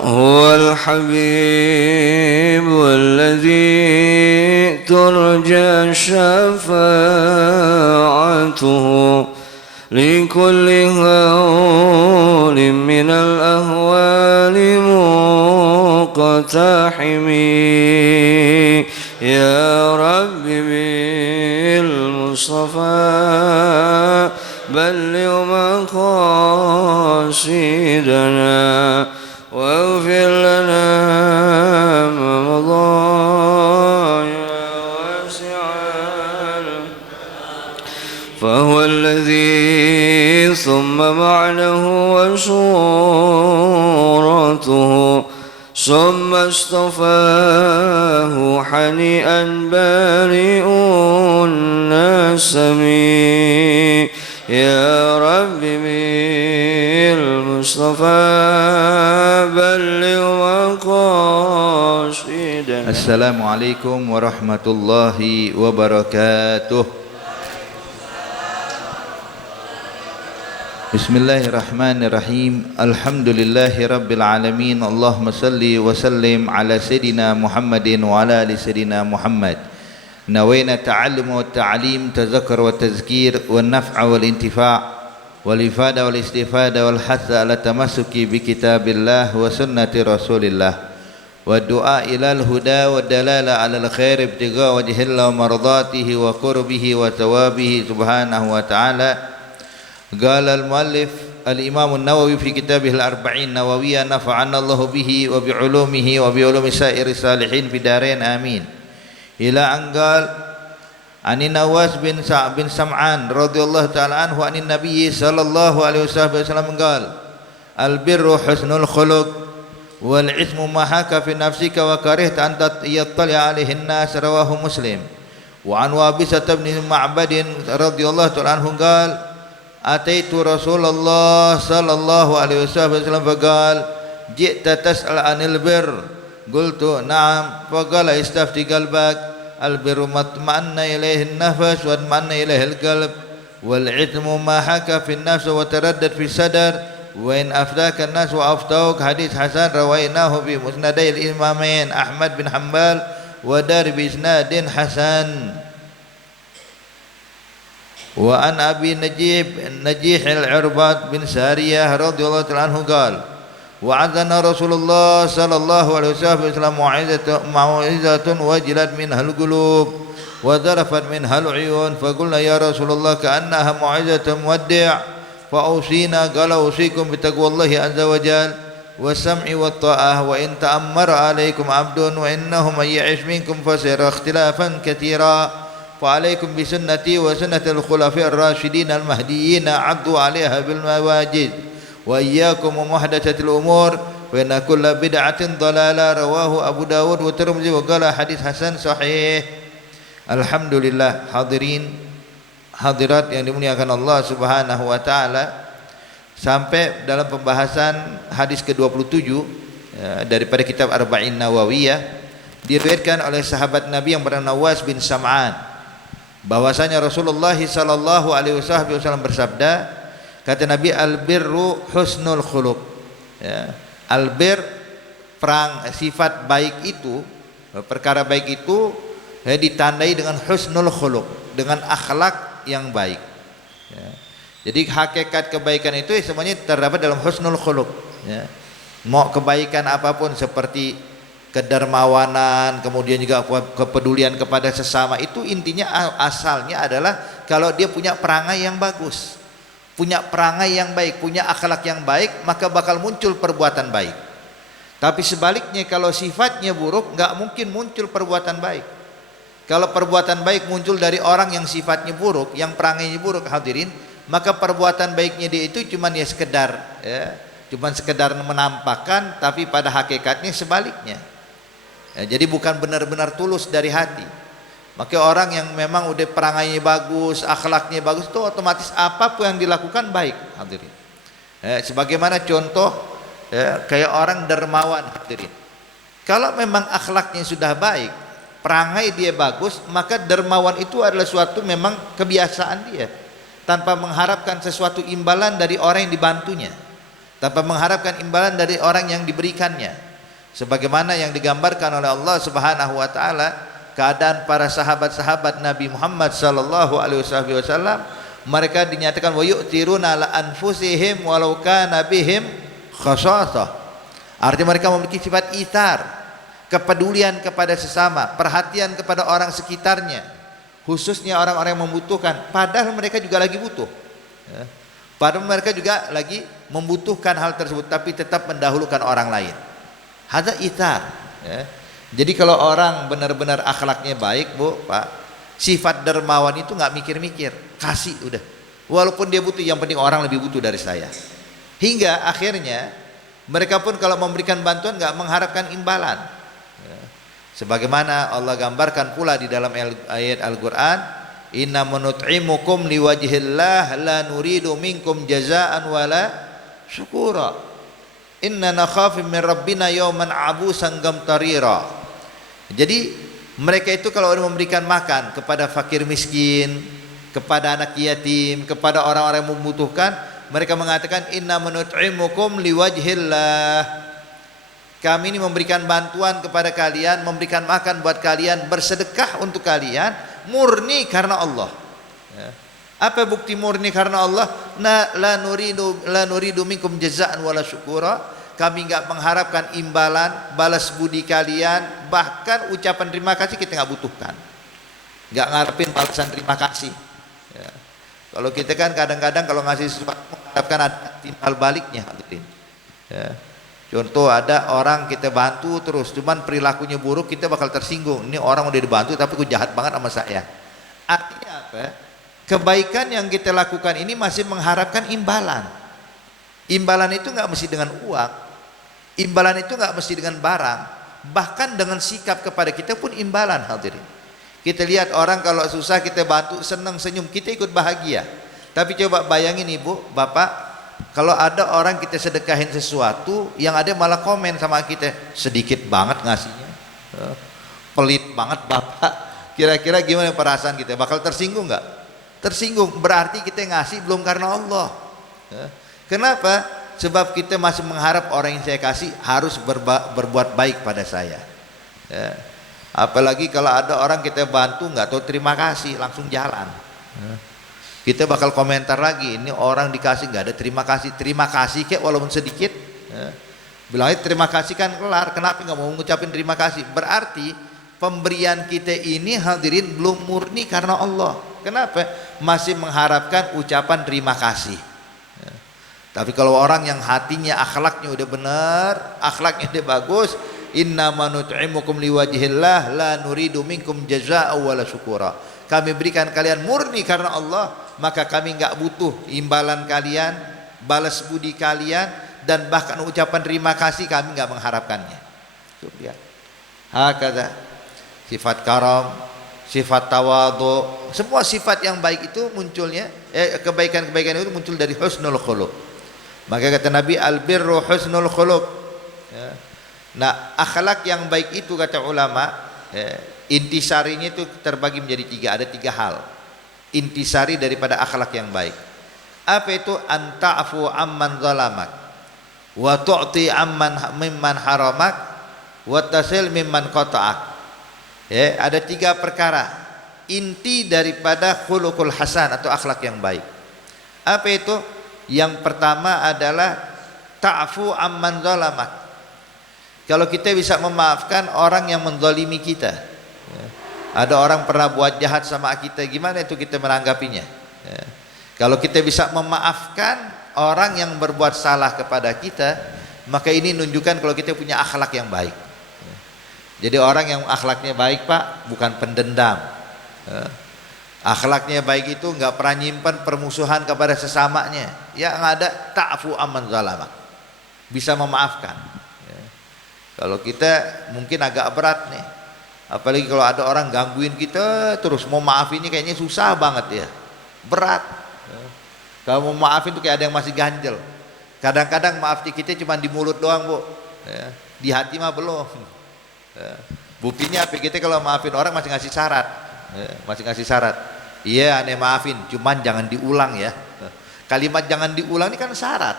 هو الحبيب الذي ترجى شفاعته لكل هول من الأهوال مقتحم. يا رب بالمصطفى بلغ مقاصدنا واغفر لنا ما مضى يا واسع. فهو الذي ثم معنه وصورته ثم اصطفاه حنيئا بارئ النسم. يا رب بالمصطفى بلغ مقاصدنا. Assalamualaikum warahmatullahi wabarakatuh. Bismillahirrahmanirrahim. Alhamdulillahi rabbil alamin. Allahumma salli wa sallim ala sayyidina Muhammadin wa ala ali sayyidina Muhammad. Nawayna ta'allum wa ta'lim, tazakkar wa tazkir, wa naf'a wal intifa' wal ifada wal istifada wal hatha ala tamassuki bi kitabillah wa sunnati rasulillah wa du'a ilal huda wa dalala ala al khair ibtigha wajhillah wa mardatihi wa qurbihi wa thawabihi subhanahu wa ta'ala. Qala al-muallif al-imam an-Nawawi fi kitabih al-arba'in nawawiyah nafa'ana Allahu bihi wa bi'ulumihi wa bi'ulumi sa'iri salihin fi darain amin. Ila anggal ani Nawas bin Sam'an radhiyallahu ta'ala anhu anin nabiyyi sallallahu alaihi wasallam qala al-birru husnul khuluq wal ismu ma haka fi nafsika wa karihta an yattali alaihi an-nas rawahu Muslim. Wa an Wabisah bin Ma'bad radhiyallahu ta'ala anhu qala ataitu Rasulullah sallallahu alaihi wasallam faqala ji'ta tas'al anil birr qultu na'am faqala istafti qalbak al-birru matma'anna ilayhi an-nafs wa atma'anna ilayhi al-qalb wal ithmu ma haka fi an-nafs wa taraddad fi sadr wa in afdaka an-nas wa aftawuk. Hadis hasan rawainahu bi musnadai al-imamain Ahmad bin Hanbal wa dari bi isnadin hasan. Wa an Abi Najih al-Irbad bin Sariyah radhiyallahu ta'ala anhu qala wa'adana Rasulullah sallallahu alaihi wasallam mau'izatun wajilat minhal qulub wa zarafat minhal uyun faqulna ya Rasulullah ka'annaha mau'izatun muwaddi' fa awsina qala usikum bi taqwallahi azza wa jalla was-sam'i wat-tha'ah wa in ta'ammara 'alaikum 'abdun wa innahu may ya'ish minkum fasayara ikhtilafan katira fa 'alaikum bi sunnati wa sunnati al-khulafa'ir rasyidin al-mahdiyyin 'addu 'alaiha bil mawajid wa iyyakum muhdatsatil umur wa inna kulla bid'atin dhalalah. Rawahu Abu Dawud wa Tirmidzi wa qala hadis hasan sahih. Alhamdulillah, hadirin hadirat yang dimuliakan Allah Subhanahu wa taala, sampai dalam pembahasan hadis ke-27 daripada kitab Arba'in Nawawiyah, diriwayatkan oleh sahabat Nabi yang bernama Nawas bin Sam'an bahwasanya Rasulullah sallallahu alaihi wasallam bersabda, kata Nabi, al-birru husnul khuluq. Ya. Al-bir, sifat baik itu, perkara baik itu ditandai dengan husnul khuluq, dengan akhlak yang baik. Ya. Jadi hakikat kebaikan itu semuanya terdapat dalam husnul khuluq. Ya. Mau kebaikan apapun seperti kedermawanan, kemudian juga kepedulian kepada sesama, itu intinya asalnya adalah kalau dia punya perangai yang bagus, punya perangai yang baik, punya akhlak yang baik, maka bakal muncul perbuatan baik. Tapi sebaliknya kalau sifatnya buruk, nggak mungkin muncul perbuatan baik. Kalau perbuatan baik muncul dari orang yang sifatnya buruk, yang perangainya buruk, hadirin, maka perbuatan baiknya dia itu cuman ya sekedar, cuman sekedar menampakkan, tapi pada hakikatnya sebaliknya. Ya, jadi bukan benar-benar tulus dari hati. Maka orang yang memang udah perangainya bagus, akhlaknya bagus, itu otomatis apapun yang dilakukan baik, hadirin. Sebagaimana contoh, kayak orang dermawan, hadirin. Kalau memang akhlaknya sudah baik, perangai dia bagus, maka dermawan itu adalah suatu memang kebiasaan dia, tanpa mengharapkan sesuatu imbalan dari orang yang dibantunya. tanpa mengharapkan imbalan dari orang yang diberikannya. Sebagaimana yang digambarkan oleh Allah Subhanahu wa taala keadaan para sahabat-sahabat Nabi Muhammad sallallahu alaihi wasallam, mereka dinyatakan wa yu'tiruna ala anfusihim walau kana bihim khasasah. Artinya mereka memiliki sifat ithar, kepedulian kepada sesama, perhatian kepada orang sekitarnya, khususnya orang-orang yang membutuhkan, padahal mereka juga lagi butuh. Padahal mereka juga lagi membutuhkan hal tersebut, tapi tetap mendahulukan orang lain. Hadza ithar. Jadi kalau orang benar-benar akhlaknya baik, Bu, Pak, sifat dermawan itu nggak mikir-mikir, kasih udah. Walaupun dia butuh, yang penting orang lebih butuh dari saya. Hingga akhirnya mereka pun kalau memberikan bantuan nggak mengharapkan imbalan. Sebagaimana Allah gambarkan pula di dalam ayat Al-Quran, inna menut'imukum liwajhillah la nuridu minkum jazaan wala syukura inna nakhafu min rabbina yawman abusan gamtarira. Jadi mereka itu kalau memberikan makan kepada fakir miskin, kepada anak yatim, kepada orang-orang yang membutuhkan, mereka mengatakan inna menut'imukum liwajhillah, kami ini memberikan bantuan kepada kalian, memberikan makan buat kalian, bersedekah untuk kalian murni karena Allah. Apa bukti murni karena Allah? La nuridu minkum jazaan wala syukura. Kami enggak mengharapkan imbalan, balas budi kalian, bahkan ucapan terima kasih kita enggak butuhkan. Enggak ngarepin balasan terima kasih. Kalau kita kan kadang-kadang kalau ngasih sesuatu mengharapkan ada timbal baliknya. Contoh ada orang kita bantu terus, cuman perilakunya buruk, kita bakal tersinggung. Ini orang udah dibantu tapi kok jahat banget sama saya. Artinya apa? Kebaikan yang kita lakukan ini masih mengharapkan imbalan. Imbalan itu nggak mesti dengan uang, imbalan itu nggak mesti dengan barang, bahkan dengan sikap kepada kita pun imbalan, hadirin. Kita lihat orang kalau susah kita bantu, senang, senyum, kita ikut bahagia. Tapi coba bayangin Ibu, Bapak, kalau ada orang kita sedekahin sesuatu, yang ada malah komen sama kita, sedikit banget ngasihnya, pelit banget Bapak. Kira-kira gimana perasaan kita? Bakal tersinggung nggak? Tersinggung. Berarti kita ngasih belum karena Allah. Kenapa? Sebab kita masih mengharap orang yang saya kasih harus berbuat baik pada saya. Apalagi kalau ada orang kita bantu nggak tahu terima kasih, langsung jalan. Kita bakal komentar lagi, ini orang dikasih nggak ada terima kasih. Terima kasih kek walaupun sedikit. Bilangnya terima kasih kan kelar, kenapa nggak mau ngucapin terima kasih? Berarti pemberian kita ini, hadirin, belum murni karena Allah. Kenapa? Masih mengharapkan ucapan terima kasih. Tapi kalau orang yang hatinya, akhlaknya udah benar, akhlaknya udah bagus, inna manut'imukum liwajhillah la nuridu minkum jazaa'a wala syukura. Kami berikan kalian murni karena Allah, maka kami enggak butuh imbalan kalian, balas budi kalian, dan bahkan ucapan terima kasih kami enggak mengharapkannya. Lihat. Hakada sifat karam, sifat tawadhu, semua sifat yang baik itu munculnya, kebaikan-kebaikan itu muncul dari husnul khuluq. Maka kata Nabi, albirru husnul khuluq. Nah, akhlak yang baik itu kata ulama, intisarinya itu terbagi menjadi tiga. Ada tiga hal intisari daripada akhlak yang baik. Apa itu? Anta'fu amman zalamak, wa tu'ti amman mimman haramak, wa tasil mimman qata'ak. Ada tiga perkara inti daripada khuluqul hasan atau akhlak yang baik. Apa itu? Yang pertama adalah ta'fu amman zalamak. Kalau kita bisa memaafkan orang yang menzalimi kita. Ada orang pernah buat jahat sama kita, gimana itu kita menanggapinya? Kalau kita bisa memaafkan orang yang berbuat salah kepada kita, maka ini menunjukkan kalau kita punya akhlak yang baik. Jadi orang yang akhlaknya baik, Pak, bukan pendendam. Akhlaknya baik itu nggak pernah nyimpan permusuhan kepada sesamanya. Yang ada ta'fu amman zalama, bisa memaafkan. Kalau kita mungkin agak berat nih, apalagi kalau ada orang gangguin kita terus, mau maafinnya kayaknya susah banget ya, berat. Kalau mau maafin tuh kayak ada yang masih ganjel. Kadang-kadang maaf kita cuma di mulut doang, Bu, di hati mah belum. Buktinya apa? Kita kalau maafin orang masih ngasih syarat, masih ngasih syarat. Iya, aneh maafin, cuman jangan diulang ya. Kalimat jangan diulang ini kan syarat.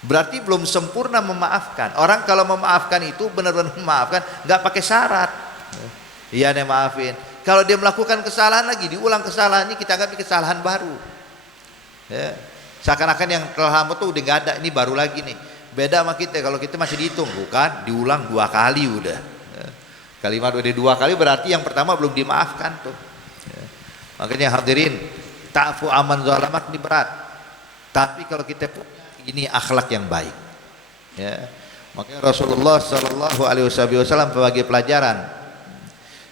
Berarti belum sempurna memaafkan. Orang kalau memaafkan itu benar-benar memaafkan, nggak pakai syarat. Iya nih maafin. Kalau dia melakukan kesalahan lagi, diulang kesalahan ini, kita anggap ini kesalahan baru. Ya. Seakan-akan yang telah lama tuh udah nggak ada, ini baru lagi nih. Beda sama kita, kalau kita masih dihitung, bukan diulang 2 kali udah. Ya. Kalimat udah 2 kali berarti yang pertama belum dimaafkan tuh. Ya. Makanya hadirin, ta'fu aman zalamak ini berat. Tapi kalau kita punya ini akhlak yang baik. Ya. Makanya Rasulullah Shallallahu Alaihi Wasallam sebagai pelajaran.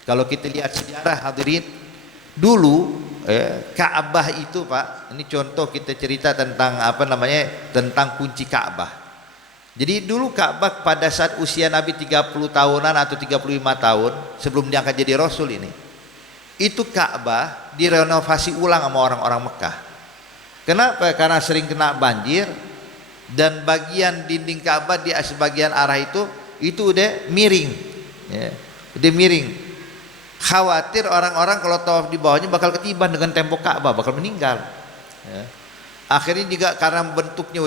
Kalau kita lihat sejarah hadirin, dulu Ka'bah itu Pak, ini contoh kita cerita tentang tentang kunci Ka'bah. Jadi dulu Ka'bah pada saat usia Nabi 30 tahunan atau 35 tahun sebelum diangkat jadi Rasul ini, itu Ka'bah direnovasi ulang sama orang-orang Mekah. Kenapa? Karena sering kena banjir dan bagian dinding Ka'bah di sebagian arah itu udah miring, ya, udah miring. Khawatir orang-orang kalau tawaf di bawahnya bakal ketiban dengan tembok Ka'bah, bakal meninggal. Ya. Akhirnya juga karena bentuknya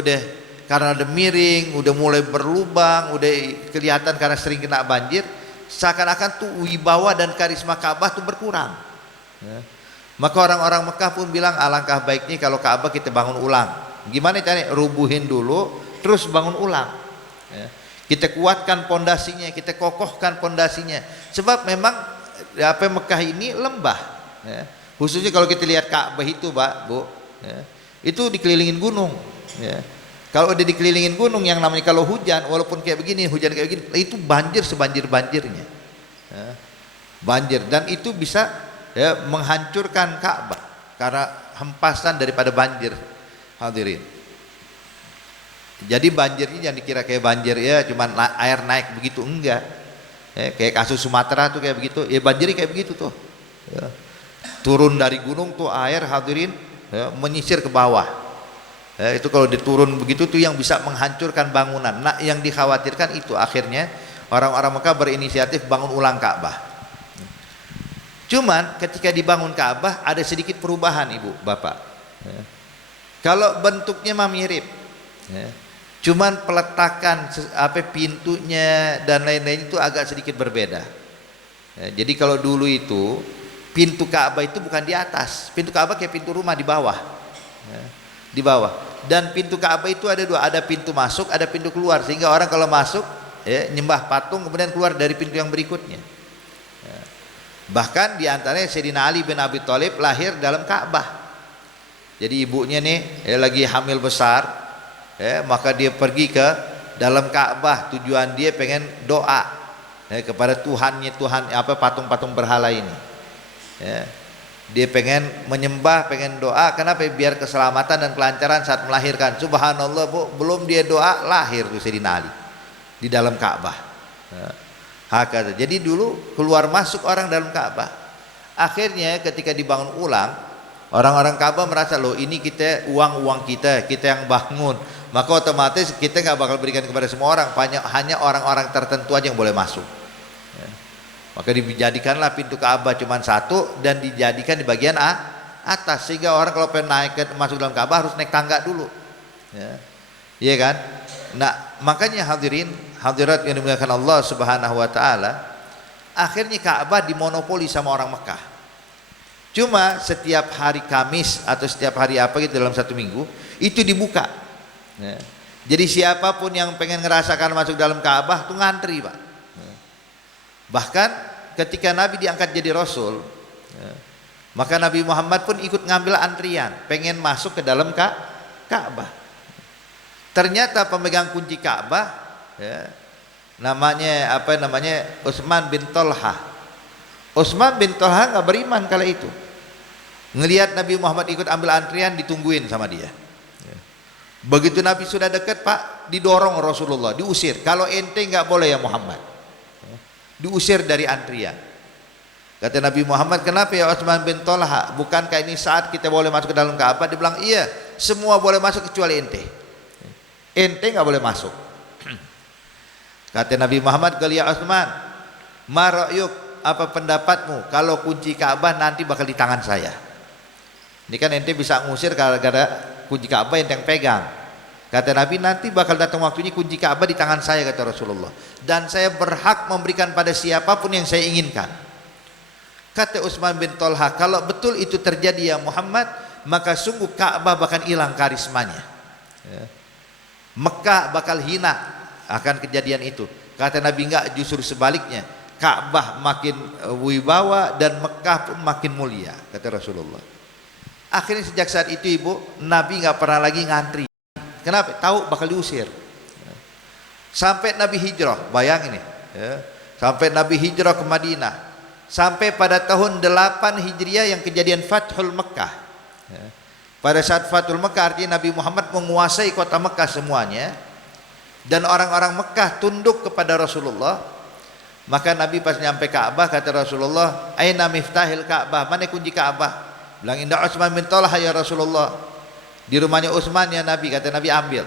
karena udah miring, udah mulai berlubang, udah kelihatan karena sering kena banjir, seakan-akan tuh wibawa dan karisma Ka'bah tuh berkurang. Ya. Maka orang-orang Mekah pun bilang alangkah baiknya kalau Ka'bah kita bangun ulang. Gimana caranya? Rubuhin dulu, terus bangun ulang. Ya. Kita kuatkan pondasinya, kita kokohkan pondasinya. Sebab memang Mekah ini lembah, ya. Khususnya kalau kita lihat Ka'bah itu Pak, Bu, ya, itu dikelilingin gunung, ya. Kalau udah dikelilingin gunung, yang namanya kalau hujan, walaupun kayak begini, hujan kayak begini, itu banjir sebanjir-banjirnya, ya. Banjir, dan itu bisa, ya, menghancurkan Ka'bah karena hempasan daripada banjir, hadirin. Jadi banjirnya jangan dikira kayak banjir ya cuman air naik begitu, enggak. Kayak kasus Sumatera tuh kayak begitu, ya banjir kayak begitu tuh, ya. Turun dari gunung tuh air hadirin, ya, menyisir ke bawah, ya, itu kalau diturun begitu tuh yang bisa menghancurkan bangunan. Nah yang dikhawatirkan itu akhirnya orang-orang Mekah berinisiatif bangun ulang Ka'bah. Cuman ketika dibangun Ka'bah ada sedikit perubahan Ibu Bapak, ya. Kalau bentuknya mah mirip, ya. Cuman peletakan pintunya dan lain-lain itu agak sedikit berbeda. Ya, jadi kalau dulu itu pintu Ka'bah itu bukan di atas, pintu Ka'bah kayak pintu rumah di bawah, ya, di bawah. Dan pintu Ka'bah itu ada 2, ada pintu masuk, ada pintu keluar, sehingga orang kalau masuk, ya, nyembah patung kemudian keluar dari pintu yang berikutnya. Ya. Bahkan diantaranya Sayyidina Ali bin Abi Thalib lahir dalam Ka'bah. Jadi ibunya nih lagi hamil besar. Ya, maka dia pergi ke dalam Ka'bah, tujuan dia pengen doa, ya, kepada Tuhannya, patung-patung berhala ini, ya. Dia pengen menyembah, pengen doa. Kenapa? Biar keselamatan dan kelancaran saat melahirkan. Subhanallah Bu, belum dia doa lahir tuh Sayyidina Ali di dalam Ka'bah, ya. Hakata. Jadi dulu keluar masuk orang dalam Ka'bah. Akhirnya ketika dibangun ulang, orang-orang Ka'bah merasa loh ini kita uang kita yang bangun. Maka otomatis kita nggak bakal berikan kepada semua orang, hanya orang-orang tertentu aja yang boleh masuk, ya. Maka dijadikanlah pintu Ka'bah cuma 1 dan dijadikan di bagian atas, sehingga orang kalau pengen masuk dalam Ka'bah harus naik tangga dulu, ya. Iya kan? Nah makanya hadirat yang dimuliakan Allah Subhanahu Wa Taala, akhirnya Ka'bah dimonopoli sama orang Mekah. Cuma setiap hari Kamis atau setiap hari dalam 1 minggu itu dibuka. Ya. Jadi siapapun yang pengen ngerasakan masuk dalam Ka'bah tuh ngantri Pak. Ya. Bahkan ketika Nabi diangkat jadi Rasul, ya, maka Nabi Muhammad pun ikut ngambil antrian, pengen masuk ke dalam Ka'bah. Ternyata pemegang kunci Ka'bah, ya, namanya Utsman bin Thalhah. Utsman bin Thalhah nggak beriman kala itu. Ngelihat Nabi Muhammad ikut ambil antrian, ditungguin sama dia. Begitu Nabi sudah dekat Pak, didorong Rasulullah, diusir. Kalau ente nggak boleh ya Muhammad, diusir dari antrian. Kata Nabi Muhammad, kenapa ya Utsman bin Thalhah? Bukankah ini saat kita boleh masuk ke dalam Ka'bah? Dia bilang iya, semua boleh masuk kecuali ente. Ente nggak boleh masuk. Kata Nabi Muhammad, "Qal ya Utsman, ma ra'yuk, apa pendapatmu kalau kunci Ka'bah nanti bakal di tangan saya?" Ini kan ente bisa ngusir gara-gara kunci Ka'bah ente yang pegang. Kata Nabi, nanti bakal datang waktunya kunci Ka'bah di tangan saya, kata Rasulullah, dan saya berhak memberikan pada siapapun yang saya inginkan. Kata Utsman bin Thalhah, kalau betul itu terjadi ya Muhammad, maka sungguh Ka'bah bakal hilang karismanya. Mekah bakal hina akan kejadian itu. Kata Nabi, enggak, justru sebaliknya, Ka'bah makin wibawa dan Mekah pun makin mulia, kata Rasulullah. Akhirnya sejak saat itu ibu, Nabi enggak pernah lagi ngantri. Kenapa? Tahu bakal diusir. Sampai Nabi hijrah, bayangin nih, sampai Nabi hijrah ke Madinah, sampai pada tahun 8 Hijriah yang kejadian Fathul Mekah. Pada saat Fathul Mekah artinya Nabi Muhammad menguasai kota Mekah semuanya, dan orang-orang Mekah tunduk kepada Rasulullah. Maka Nabi pas nyampe Ka'bah, kata Rasulullah, aina miftahil Ka'bah, mana kunci Ka'bah? Bilang, indah Utsman bin Thalhah ya Rasulullah, di rumahnya Utsman ya Nabi. Kata Nabi, ambil.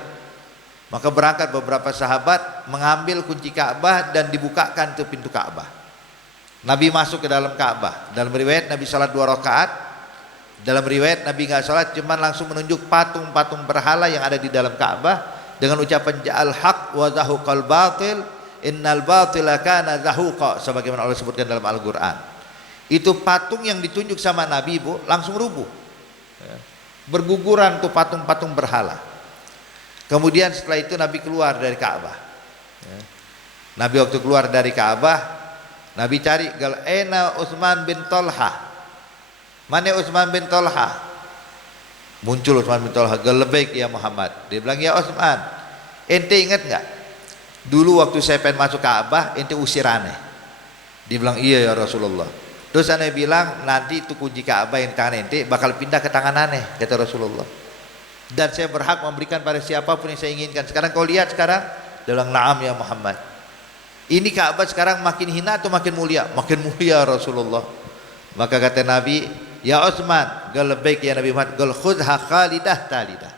Maka berangkat beberapa sahabat mengambil kunci Ka'bah dan dibukakan itu pintu Ka'bah. Nabi masuk ke dalam Ka'bah. Dalam riwayat Nabi salat 2 rakaat. Dalam riwayat Nabi enggak salat, cuma langsung menunjuk patung-patung berhala yang ada di dalam Ka'bah dengan ucapan ja'al haq wa zahuqal batil innal batila kana zahuqa, sebagaimana Allah sebutkan dalam Al-Qur'an. Itu patung yang ditunjuk sama Nabi, Bu, langsung rubuh. Berguguran tuh patung-patung berhala. Kemudian setelah itu Nabi keluar dari Ka'bah. Nabi waktu keluar dari Ka'bah, Nabi cari, gal ena Utsman bin Thalhah, mana Utsman bin Thalhah? Muncul Utsman bin Thalhah, gal lebaik ya Muhammad. Dia bilang, ya Utsman, ente ingat nggak dulu waktu saya pengen masuk Ka'bah ente usir aneh? Dia bilang, iya ya Rasulullah. Terus aneh bilang, nanti itu kunci Ka'bah yang di tangan ente bakal pindah ke tangan aneh, kata Rasulullah, dan saya berhak memberikan pada siapapun yang saya inginkan. Sekarang kau lihat sekarang. Dia bilang, na'am ya Muhammad. Ini Ka'bah sekarang makin hina atau makin mulia? Makin mulia Rasulullah. Maka kata Nabi, ya Utsman, gal labbaik ya Nabi Muhammad, gal khudha khalidah talidah,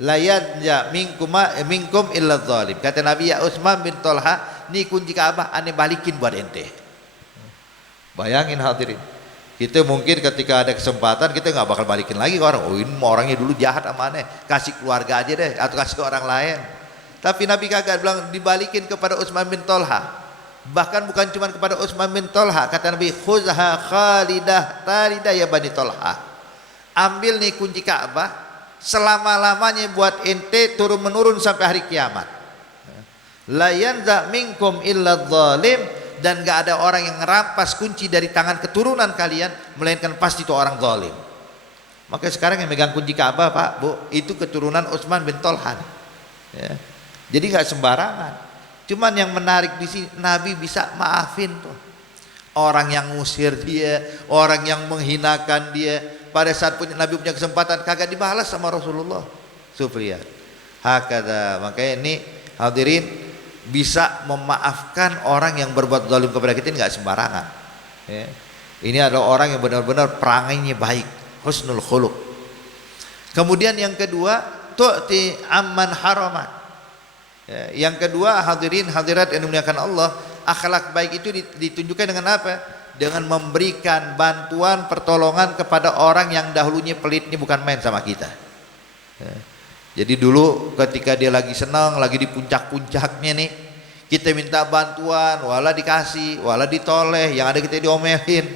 la yanja minkum illa zalim. Kata Nabi, ya Utsman bin Thalhah, ini kunci Ka'bah aneh balikin buat ente. Bayangin hadirin, kita mungkin ketika ada kesempatan kita nggak bakal balikin lagi ke orang. Oh, ini orangnya dulu jahat sama aneh, kasih keluarga aja deh atau kasih ke orang lain. Tapi Nabi kagak, bilang dibalikin kepada Utsman bin Thalhah. Bahkan bukan cuma kepada Utsman bin Thalhah, kata Nabi, khuzha khalidah talidah ya Bani Thalhah, ambil nih kunci Ka'bah selama-lamanya buat ente turun menurun sampai hari kiamat. La yanza minkum illa zalim, dan gak ada orang yang merampas kunci dari tangan keturunan kalian melainkan pasti itu orang zalim. Maka sekarang yang megang kunci Ka'bah, Pak, Bu, itu keturunan Utsman bin Thalhah. Ya. Jadi nggak sembarangan. Cuman yang menarik di sini, Nabi bisa maafin tuh orang yang ngusir dia, orang yang menghinakan dia. Pada saat Nabi punya kesempatan, kagak dibalas sama Rasulullah. Sufriat. Hakada. Makanya ini hadirin, bisa memaafkan orang yang berbuat zalim kepada kita nggak sembarangan. Ya. Ini adalah orang yang benar-benar perangainya baik, husnul khuluq. Kemudian yang kedua, tu'ti amman haramat. Ya, yang kedua, hadirin hadirat yang dimuliakan Allah, akhlak baik itu ditunjukkan dengan apa? Dengan memberikan bantuan pertolongan kepada orang yang dahulunya pelitnya bukan main sama kita. Ya. Jadi dulu ketika dia lagi senang, lagi di puncak-puncaknya nih, kita minta bantuan, wala dikasih, wala ditoleh, yang ada kita diomelin.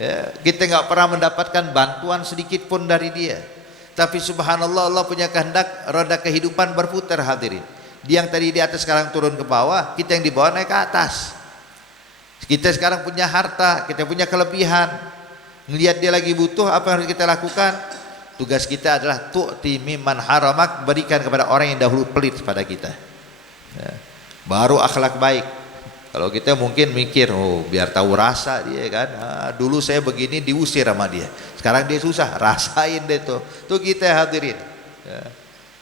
Ya, kita nggak pernah mendapatkan bantuan sedikit pun dari dia. Tapi subhanallah, Allah punya kehendak, roda kehidupan berputar hadirin. Dia yang tadi di atas sekarang turun ke bawah, kita yang di bawah naik ke atas. Kita sekarang punya harta, kita punya kelebihan. Ngelihat dia lagi butuh, apa yang harus kita lakukan? Tugas kita adalah tu'ti mimman haramak, berikan kepada orang yang dahulu pelit pada kita. Ya. Baru akhlak baik. Kalau kita mungkin mikir, oh biar tahu rasa dia kan. Nah, dulu saya begini diusir sama dia, sekarang dia susah, rasain deh tuh. Tuh kita hadirin. Ya.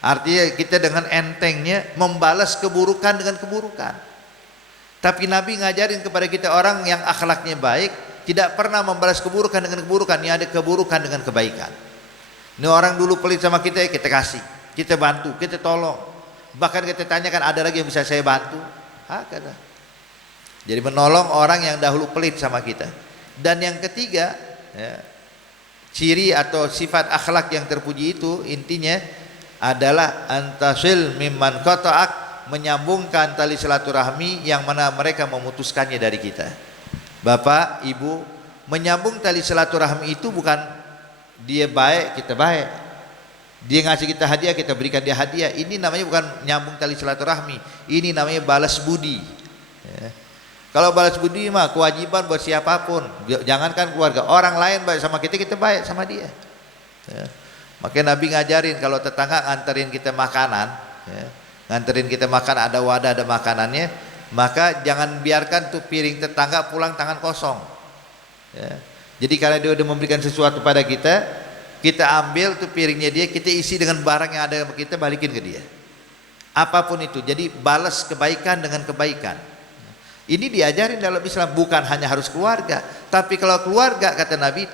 Artinya kita dengan entengnya membalas keburukan dengan keburukan. Tapi Nabi ngajarin kepada kita orang yang akhlaknya baik tidak pernah membalas keburukan dengan keburukan, yang ada keburukan dengan kebaikan. Ini orang dulu pelit sama kita, kita kasih, kita bantu, kita tolong. Bahkan kita tanyakan, ada lagi yang bisa saya bantu? Kata. Jadi menolong orang yang dahulu pelit sama kita. Dan yang ketiga, ya, ciri atau sifat akhlak yang terpuji itu intinya adalah antasil mimman qata'ak, menyambungkan tali silaturahmi yang mana mereka memutuskannya dari kita. Bapak, Ibu, menyambung tali silaturahmi itu bukan dia baik kita baik, dia ngasih kita hadiah kita berikan dia hadiah. Ini namanya bukan nyambung tali silaturahmi, ini namanya balas budi. Ya. Kalau balas budi mah kewajiban buat siapapun, jangankan keluarga, orang lain baik sama kita, kita baik sama dia. Ya. Makanya Nabi ngajarin kalau tetangga nganterin kita makanan, ya, nganterin kita makan, ada wadah ada makanannya, maka jangan biarkan tuh piring tetangga pulang tangan kosong. Ya. Jadi kalau dia udah memberikan sesuatu pada kita, kita ambil tuh piringnya dia, kita isi dengan barang yang ada kita, balikin ke dia. Apapun itu, jadi balas kebaikan dengan kebaikan. Ini diajarin dalam Islam, bukan hanya harus keluarga, tapi kalau keluarga kata Nabi,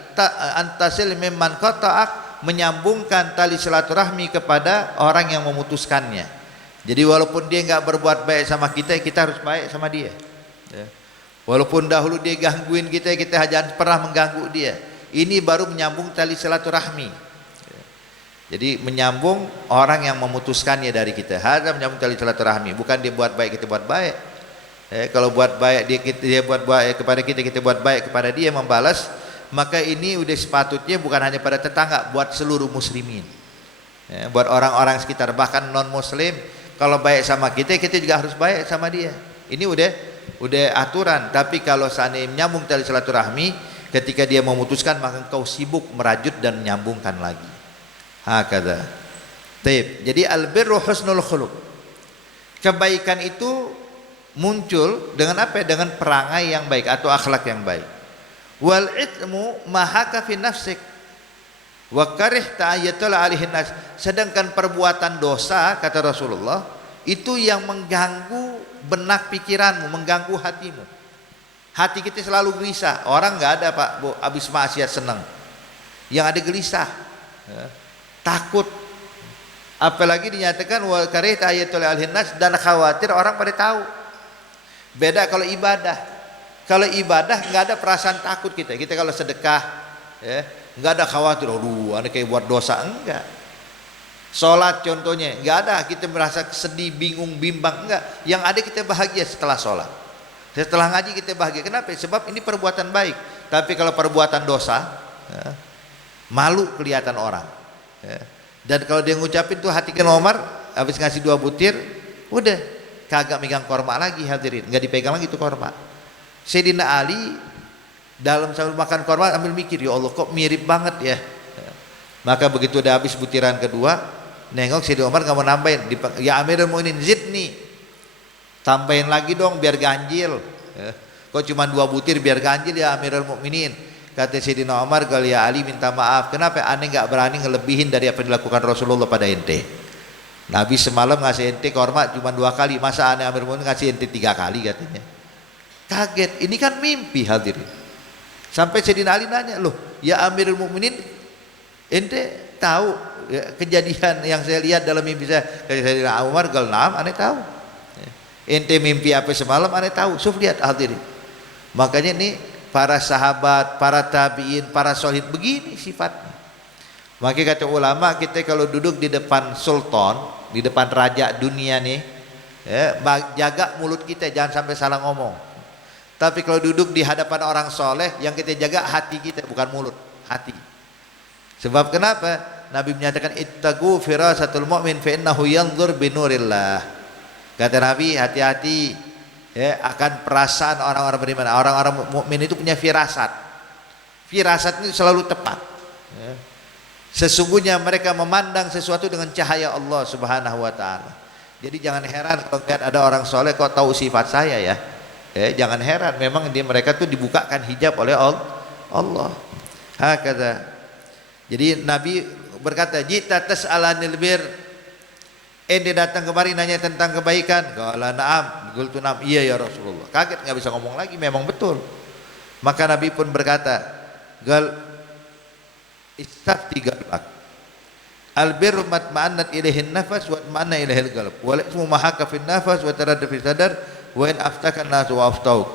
antasil mimman qata'ak, menyambungkan tali silaturahmi kepada orang yang memutuskannya. Jadi walaupun dia nggak berbuat baik sama kita, kita harus baik sama dia. Ya. Walaupun dahulu dia gangguin kita, kita jangan pernah mengganggu dia. Ini baru menyambung tali silaturahmi. Ya. Jadi menyambung orang yang memutuskannya dari kita. Hadza menyambung tali silaturahmi, bukan dia buat baik kita buat baik. Kalau buat baik dia buat baik kepada kita, kita buat baik kepada dia, membalas, maka ini udah sepatutnya bukan hanya pada tetangga, buat seluruh muslimin, ya, buat orang-orang sekitar, bahkan non muslim kalau baik sama kita, kita juga harus baik sama dia. Ini udah aturan. Tapi kalau seandainya menyambung tali silaturahmi, ketika dia memutuskan, maka kau sibuk merajut dan menyambungkan lagi. Hakadha. Taib. Jadi albirru husnul khuluq. Kebaikan itu muncul dengan apa? Dengan perangai yang baik atau akhlak yang baik. Wal ithmu mahaka fi nafsik wa karihta ayatul alihin nas. Sedangkan perbuatan dosa kata Rasulullah itu yang mengganggu benak pikiranmu, mengganggu hatimu. Hati kita selalu gelisah. Orang nggak ada Pak Bu habis maksiat senang. Yang ada gelisah, ya, takut. Apalagi dinyatakan wa karihta ayatul alihin nas, dan khawatir orang pada tahu. Beda kalau ibadah. Kalau ibadah nggak ada perasaan takut kita. Kita kalau sedekah, ya, nggak ada khawatir. Aduh, ada kayak buat dosa, enggak. Sholat contohnya, nggak ada kita merasa sedih, bingung, bimbang, enggak. Yang ada kita bahagia setelah sholat. Setelah ngaji kita bahagia. Kenapa? Sebab ini perbuatan baik. Tapi kalau perbuatan dosa, ya, malu kelihatan orang. Ya. Dan kalau dia ngucapin tuh hati Umar, habis ngasih 2 butir, udah. Kagak megang korma lagi, hadirin, nggak dipegang lagi itu korma. Sayyidina Ali dalam sambil makan korma ambil mikir, ya Allah kok mirip banget ya. Maka begitu udah habis butiran kedua, nengok Sayyidina Umar nggak mau nambahin, ya Amirul Mukminin zidni, tambahin lagi dong biar ganjil. Kok cuma 2 butir biar ganjil ya Amirul Mukminin? Kata Sayyidina Umar, kalau ya Ali minta maaf, kenapa aneh nggak berani ngelebihin dari apa yang dilakukan Rasulullah pada ente? Nabi semalam ngasih ente korma cuma 2 kali, masa aneh Amirul Mukminin ngasih ente 3 kali katanya. Kaget, ini kan mimpi hadirin. Sampai Sayyidina Ali nanya, loh ya Amirul Mukminin, ente tahu ya, kejadian yang saya lihat dalam mimpi saya? Kata Sayyidina Umar, galnam aneh tahu. Ente mimpi apa semalam aneh tahu. Suf lihat hadirin. Makanya ini para sahabat, para tabiin, para solid begini sifatnya. Makanya kata ulama, kita kalau duduk di depan sultan, di depan raja dunia nih, ya, jaga mulut kita jangan sampai salah ngomong. Tapi kalau duduk di hadapan orang soleh, yang kita jaga hati kita, bukan mulut, hati. Sebab kenapa? Nabi menyatakan ittaqu firasatul mu'min fa innahu yanzur binurillah. Kata Nabi, hati-hati ya, akan perasaan orang-orang beriman. Orang-orang mukmin itu punya firasat. Firasat itu selalu tepat. Ya. Sesungguhnya mereka memandang sesuatu dengan cahaya Allah Subhanahu wa taala. Jadi jangan heran kalau lihat ada orang soleh kok tahu sifat saya ya. Jangan heran, memang mereka tuh dibukakan hijab oleh Allah. Hakadha. Jadi Nabi berkata, "Jita tas'alanil bir." Ente datang kemari nanya tentang kebaikan. Qala na'am, qultu na'am. Iya ya Rasulullah. Kaget enggak bisa ngomong lagi, memang betul. Maka Nabi pun berkata, "Gal istafti galbak. Albirru matma'annat ilaihin nafas wa matma'anna ilaihil qalb. Wal ismu mahaka fin nafas wa taradda fi sadar wa in aftakan nasu wa aftauk."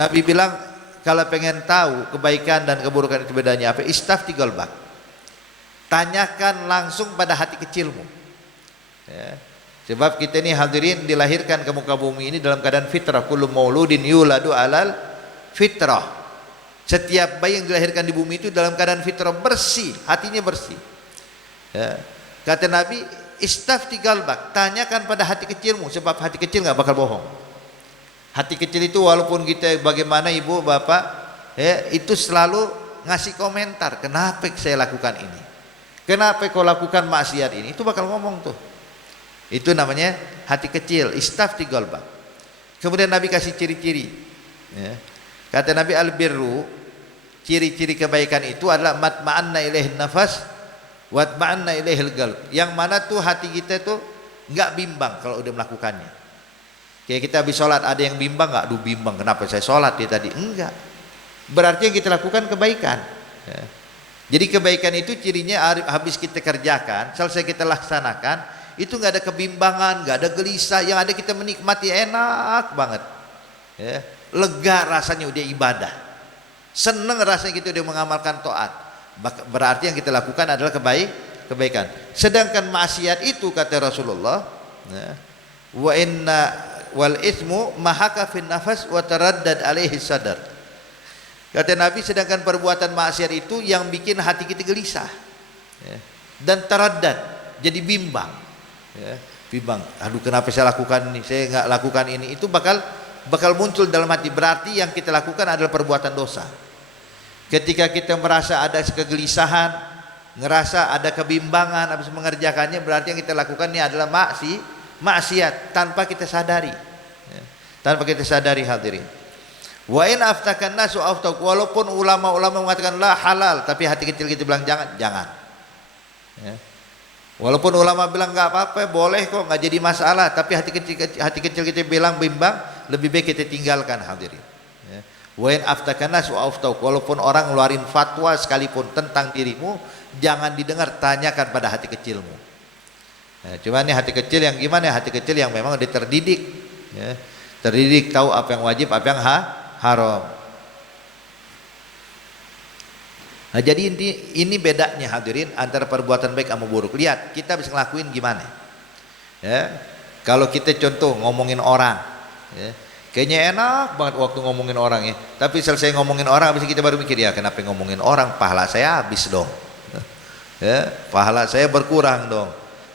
Nabi bilang, kalau pengen tahu kebaikan dan keburukan itu bedanya apa, istafti galbak. Tanyakan langsung pada hati kecilmu. Ya. Sebab kita ini hadirin dilahirkan ke muka bumi ini dalam keadaan fitrah. Kullu mauludin yuladu alal fitrah. Setiap bayi yang dilahirkan di bumi itu dalam keadaan fitrah, bersih, hatinya bersih. Ya. Kata Nabi, istafti qalbak, tanyakan pada hati kecilmu, sebab hati kecil nggak bakal bohong. Hati kecil itu walaupun kita bagaimana ibu bapak, ya, itu selalu ngasih komentar, kenapa saya lakukan ini, kenapa kau lakukan maksiat ini, itu bakal ngomong tuh. Itu namanya hati kecil, istafti qalbak. Kemudian Nabi kasih ciri-ciri, ya. Kata Nabi, al-birru, ciri-ciri kebaikan itu adalah matma'anna ilaihin nafas watma'anna ilaihil qalb. Yang mana tuh hati kita tuh enggak bimbang kalau udah melakukannya. Kayak kita habis sholat, ada yang bimbang enggak? Aduh bimbang, kenapa saya sholat dia tadi? Enggak. Berarti yang kita lakukan kebaikan, ya. Jadi kebaikan itu cirinya habis kita kerjakan, selesai kita laksanakan, itu nggak ada kebimbangan, nggak ada gelisah, yang ada kita menikmati enak banget, ya. Lega rasanya udah ibadah, seneng rasanya kita udah mengamalkan taat. Berarti yang kita lakukan adalah kebaikan. Sedangkan maksiat itu kata Rasulullah, ya, wa inna wal ismu mahaka fin nafas wa taraddad alaihi sadar. Kata Nabi, sedangkan perbuatan maksiat itu yang bikin hati kita gelisah, ya, dan taraddad, jadi bimbang, ya, bimbang. Aduh kenapa saya lakukan ini, saya nggak lakukan ini, itu bakal muncul dalam hati. Berarti yang kita lakukan adalah perbuatan dosa. Ketika kita merasa ada kegelisahan, ngerasa ada kebimbangan habis mengerjakannya, berarti yang kita lakukan ini adalah maksiat tanpa kita sadari, ya, tanpa kita sadari hadirin. Wa in aftakan nasu aftak, walaupun ulama-ulama mengatakan la halal, tapi hati kecil kita bilang jangan, ya. Walaupun ulama bilang nggak apa-apa, boleh kok, nggak jadi masalah, tapi hati kecil kita bilang bimbang, lebih baik kita tinggalkan hadirin, ya. Wa in aftakan nasu aftak, walaupun orang ngeluarin fatwa sekalipun tentang dirimu, jangan didengar, tanyakan pada hati kecilmu. Nah, cuma ini hati kecil yang gimana? Hati kecil yang memang udah terdidik, ya. Terdidik, tahu apa yang wajib, apa yang haram. Nah, jadi ini bedanya hadirin antara perbuatan baik sama buruk. Lihat kita bisa ngelakuin gimana, ya. Kalau kita contoh ngomongin orang, ya, kayaknya enak banget waktu ngomongin orang, ya. Tapi selesai ngomongin orang, habis kita baru mikir, ya kenapa ngomongin orang, pahala saya habis dong, ya, pahala saya berkurang dong.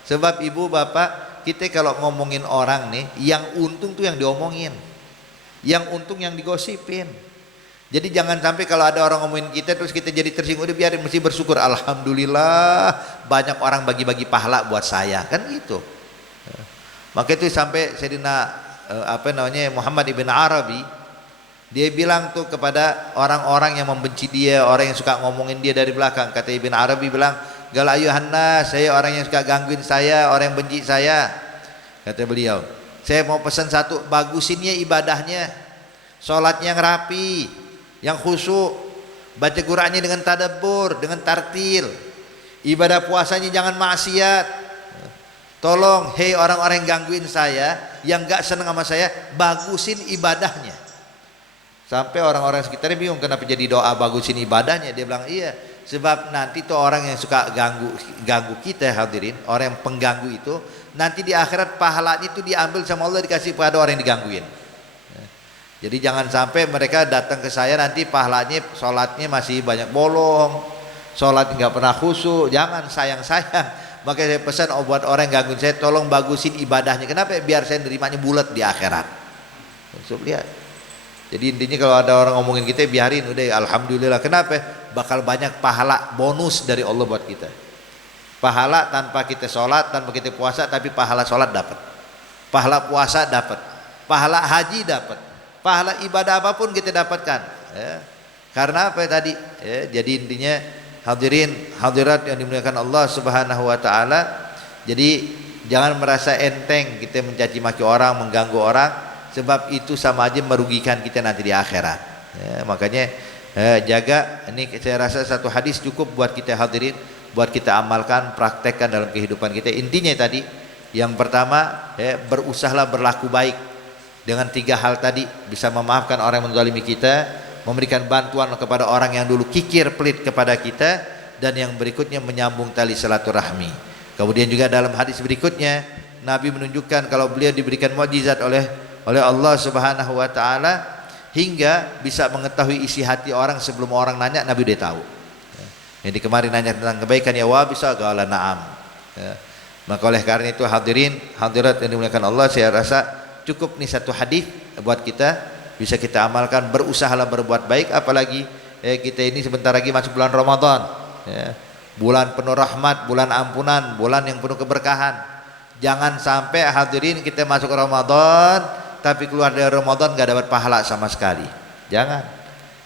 Sebab ibu bapak, kita kalau ngomongin orang nih, yang untung tuh yang diomongin, yang untung yang digosipin. Jadi jangan sampai kalau ada orang ngomongin kita terus kita jadi tersinggung, udah biarin, mesti bersyukur, alhamdulillah banyak orang bagi-bagi pahala buat saya, kan gitu. Maka itu sampai Sayyidina Muhammad ibn Arabi, dia bilang tuh kepada orang-orang yang membenci dia, orang yang suka ngomongin dia dari belakang, kata Ibn Arabi bilang, gal ayuhan nas, saya orang yang suka gangguin saya, orang yang benci saya. Kata beliau, saya mau pesan satu, bagusinnya ibadahnya, sholatnya yang rapi, yang khusyuk, baca Qur'annya dengan tadabbur, dengan tartil, ibadah puasanya jangan maksiat. Tolong, hei orang-orang yang gangguin saya, yang gak seneng sama saya, bagusin ibadahnya. Sampai orang-orang sekitarnya bingung, kenapa jadi doa bagusin ibadahnya? Dia bilang, iya, sebab nanti tuh orang yang suka ganggu kita hadirin, orang yang pengganggu itu, nanti di akhirat pahalanya itu diambil sama Allah, dikasih pada orang yang digangguin. Jadi jangan sampai mereka datang ke saya nanti pahalanya sholatnya masih banyak bolong, sholat nggak pernah khusyuk, jangan, sayang. Maka saya pesan buat orang yang gangguin saya, tolong bagusin ibadahnya. Kenapa? Biar saya nerimanya bulat di akhirat. So, lihat. Jadi intinya kalau ada orang ngomongin kita, biarin, udah, alhamdulillah. Kenapa? Bakal banyak pahala bonus dari Allah buat kita. Pahala tanpa kita sholat, tanpa kita puasa, tapi pahala sholat dapat, pahala puasa dapat, pahala haji dapat, pahala ibadah apapun kita dapatkan, ya. Karena apa tadi, ya, jadi intinya hadirin hadirat yang dimuliakan Allah Subhanahu wa taala, jadi jangan merasa enteng kita mencaci maki orang, mengganggu orang, sebab itu sama aja merugikan kita nanti di akhirat, ya. Makanya jaga, ini saya rasa satu hadis cukup buat kita hadirin, buat kita amalkan, praktekkan dalam kehidupan kita. Intinya tadi, yang pertama, ya, berusahalah berlaku baik dengan 3 hal tadi, bisa memaafkan orang yang menzalimi kita, memberikan bantuan kepada orang yang dulu kikir pelit kepada kita, dan yang berikutnya menyambung tali silaturahmi. Kemudian juga dalam hadis berikutnya, Nabi menunjukkan kalau beliau diberikan mukjizat oleh Allah Subhanahu wa taala hingga bisa mengetahui isi hati orang sebelum orang nanya, Nabi udah tahu. Jadi kemarin nanya tentang kebaikan, ya wa bisa qala na'am. Maka oleh karena itu hadirin hadirat yang dimuliakan Allah, saya rasa cukup nih satu hadis buat kita, bisa kita amalkan. Berusahalah berbuat baik, apalagi kita ini sebentar lagi masuk bulan Ramadan, bulan penuh rahmat, bulan ampunan, bulan yang penuh keberkahan. Jangan sampai hadirin kita masuk Ramadan tapi keluar dari Ramadan gak dapat pahala sama sekali. Jangan.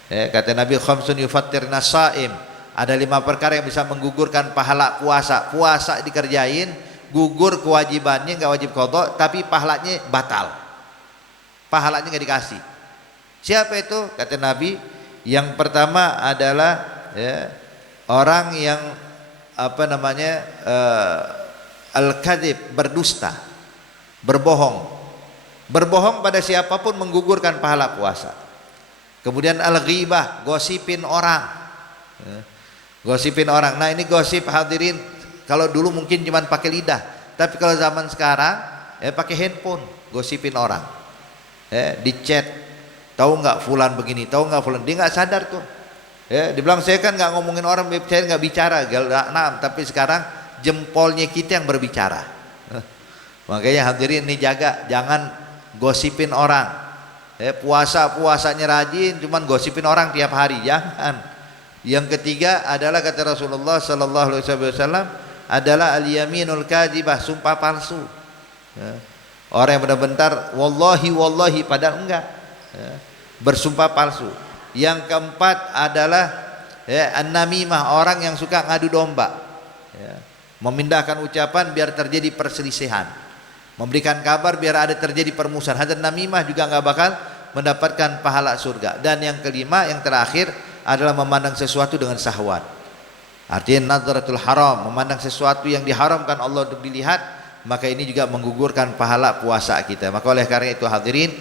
Kata Nabi, khamsun yufattirna shaim, ada 5 perkara yang bisa menggugurkan pahala puasa. Puasa dikerjain, gugur kewajibannya, gak wajib qadha, tapi pahalanya batal, pahalanya gak dikasih. Siapa itu? Kata Nabi, yang pertama adalah orang yang al-kadhib, berdusta, berbohong. Berbohong pada siapapun menggugurkan pahala puasa. Kemudian al-ghibah, gosipin orang. Gosipin orang. Nah, ini gosip hadirin, kalau dulu mungkin cuma pakai lidah, tapi kalau zaman sekarang pakai handphone, gosipin orang. Di chat, tahu nggak fulan begini, tahu nggak fulan, dia nggak sadar tuh. Dibilang saya kan nggak ngomongin orang, saya nggak bicara, tapi sekarang jempolnya kita yang berbicara. Makanya hadirin ini jaga, jangan gosipin orang. Puasanya rajin, cuman gosipin orang tiap hari, jangan. Yang ketiga adalah kata Rasulullah sallallahu alaihi wasallam adalah al-yaminul kadzibah, sumpah palsu. Orang yang benar-benar wallahi padahal enggak, bersumpah palsu. Yang keempat adalah an-namimah, orang yang suka ngadu domba, memindahkan ucapan biar terjadi perselisihan, memberikan kabar biar ada terjadi permusuhan. Hadan namimah juga nggak bakal mendapatkan pahala surga. Dan yang kelima, yang terakhir adalah memandang sesuatu dengan syahwat. Artinya nazaratul haram, memandang sesuatu yang diharamkan Allah untuk dilihat, maka ini juga menggugurkan pahala puasa kita. Maka oleh karena itu hadirin,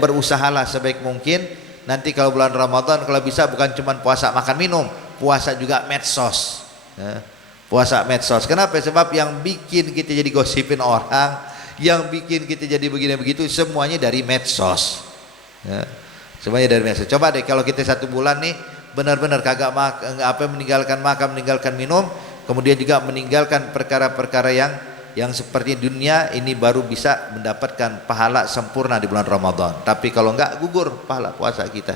berusahalah sebaik mungkin nanti kalau bulan Ramadan, kalau bisa bukan cuma puasa makan minum, puasa juga medsos. Puasa medsos. Kenapa? Sebab yang bikin kita jadi gosipin orang, yang bikin kita jadi begini begitu, semuanya dari medsos. Semuanya dari medsos. Coba deh kalau kita 1 bulan nih benar-benar kagak meninggalkan makan, meninggalkan minum, kemudian juga meninggalkan perkara-perkara yang seperti dunia, ini baru bisa mendapatkan pahala sempurna di bulan Ramadan. Tapi kalau enggak, gugur pahala puasa kita.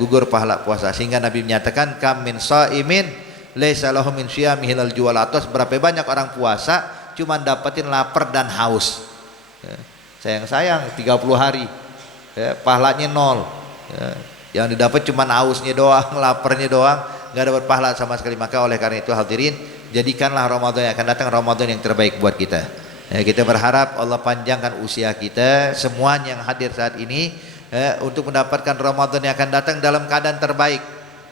Gugur pahala puasa. Sehingga Nabi menyatakan, kam min shaimin laisa lahu min syiyamihi al juwal atas. Berapa banyak orang puasa cuma dapetin lapar dan haus. Sayang 30 hari, pahalanya 0. Yang didapat cuma hausnya doang, laparnya doang, nggak dapat pahala sama sekali. Maka oleh karena itu hadirin, jadikanlah Ramadan yang akan datang Ramadan yang terbaik buat kita. Kita berharap Allah panjangkan usia kita semuanya yang hadir saat ini, untuk mendapatkan Ramadan yang akan datang dalam keadaan terbaik,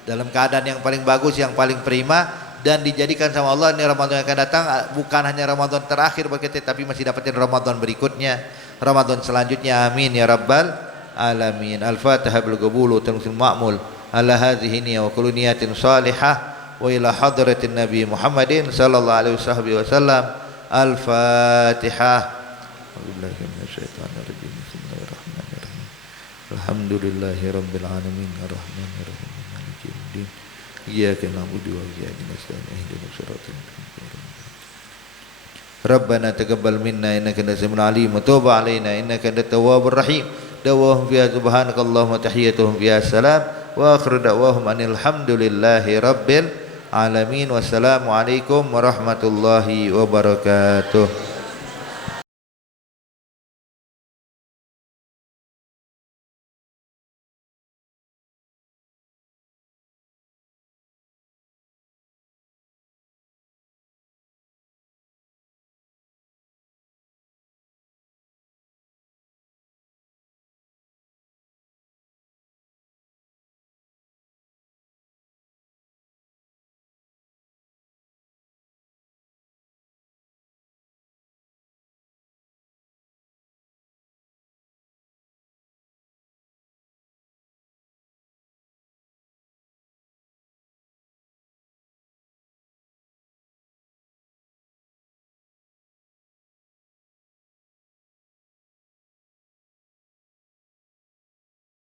dalam keadaan yang paling bagus, yang paling prima, dan dijadikan sama Allah ini Ramadan yang akan datang bukan hanya Ramadan terakhir buat kita, tapi masih dapatin Ramadan berikutnya, Ramadan selanjutnya. Amin ya rabbal alamin. Al-Fatihah bil qabul tansil ma'mul ala hadhihi niyya wa kullu niyatin salihah wa ila hadratin Nabi Muhammadin sallallahu alaihi wasallam. Al-Fatihah. Billahi minasyaitonir rajim. Bismillahirrahmanirrahim. Alhamdulillahirabbil alamin arrahmanir rahim maliki yaumiddin. Iyyaka na'budu wa iyyaka nasta'in ihdinas siratal mustaqim. Rabbana taqabbal minna innaka antas samiul alim wa tub 'alaina innaka antat tawwabur rahim. Dawahum fiha subhanakallahumma tahiyyatuhum fiha salam wa akhiru da'wahum anil hamdulillahi rabbil alamin. Wassalamu alaikum warahmatullahi wabarakatuh.